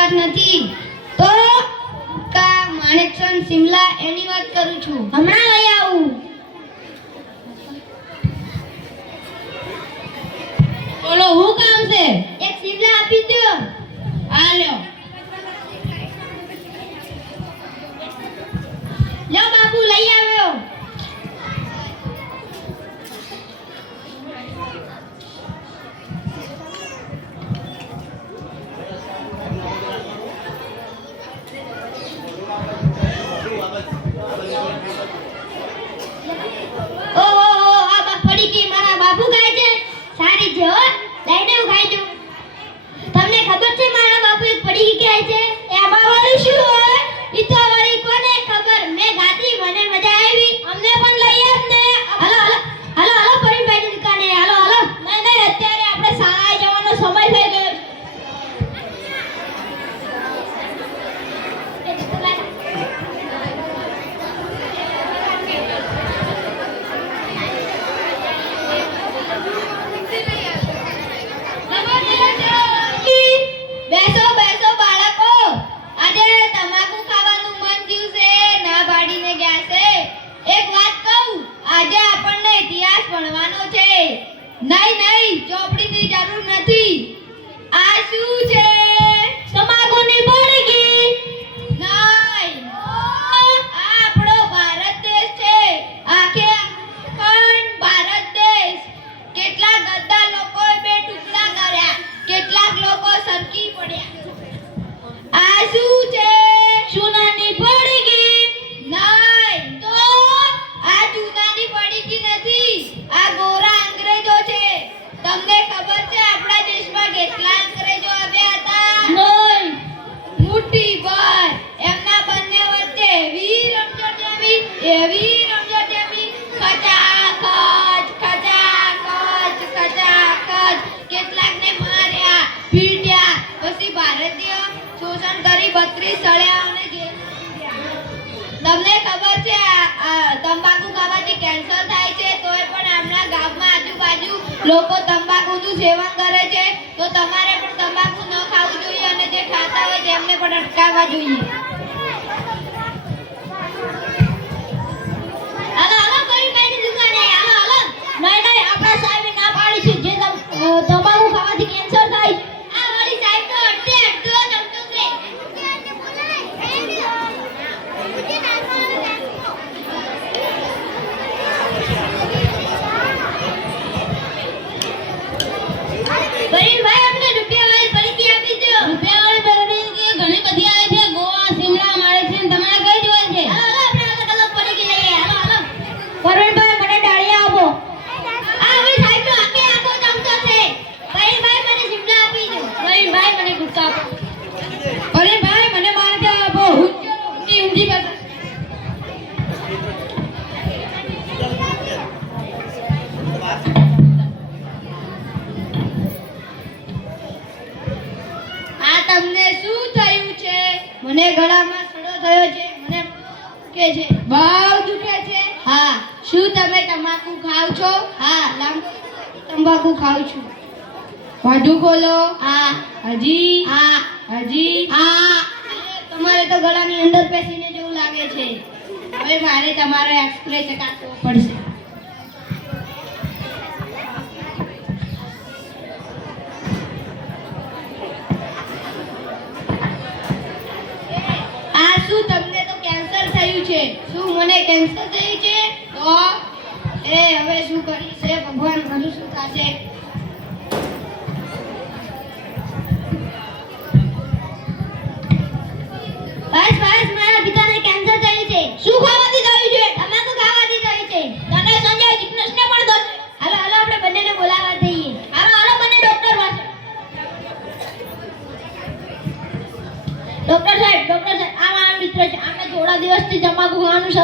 વાત નથી. કા માણેકસન શિમલા એની વાત કરું છું. હમણાં લઈ આવું. બોલો હું ભણવાનો છે. નહીં નહીં ચોપડીની જરૂર નથી. આ શું છે? બત્રીસ સળિયા અને જેલમાં તમને ખબર છે તંબાકુ ખાવાથી કેન્સર થાય છે, તોય પણ આપણા ગામમાં આજુબાજુ લોકો તંબાકુનું સેવન કરે છે. તો તમારે પણ તંબાકુ ન ખાવું જોઈએ અને જે ખાતા હોય તેમને પણ અટકાવવા જોઈએ. મને ગળામાં સડો થયો છે મને કે છે? બહુ દુખે છે? હા. શું તમે તમાકુ ખાવ છો? હા લાંબુ તંબાકુ ખાવ છું. વાઢું ખોલો. હા. હજી? હા. હજી? હા. તમારે તો ગળાની અંદર પેસીને જેવું લાગે છે. હવે મારે તમારો એક્સરે ચકાસવો પડશે. શું મને કેન્સર થયું છે? તો? એ, હવે શું કરી છે ભગવાન, મારું શું થશે?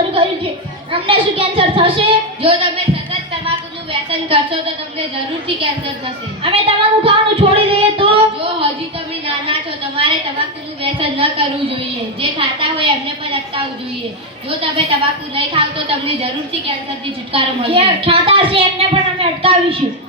શરૂ કર્યું છે. અમને શું કેન્સર થશે? જો તમે સતત તમાકુનું વ્યસન કરશો તો તમને જરૂરથી કેન્સર થશે. અમે તમાકુ ખાવાનું છોડી દઈએ તો? જો હજી તમે નાના છો તમારે તમાકુનું વ્યસન ન કરવું જોઈએ. જે ખાતા હોય એમને પણ અટકાવવું જોઈએ. જો તમે તમાકુ નહીં ખાવ તો તમને જરૂરથી કેન્સરથી છુટકારો મળશે. ખાતા હશે એમને પણ અમે અટકાવીશું.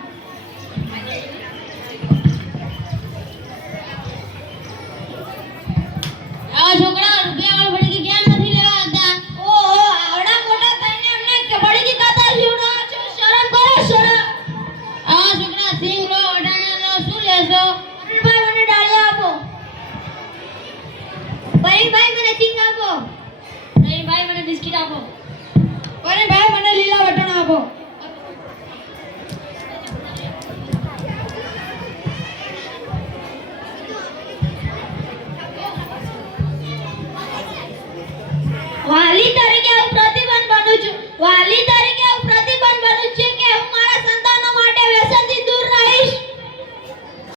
આપો. નહીં ભાઈ મને બિસ્કિટ આપો. અરે ભાઈ મને લીલા વટાણા આપો. વાલી તરીકે હું પ્રતિબંધ બનું છું. વાલી તરીકે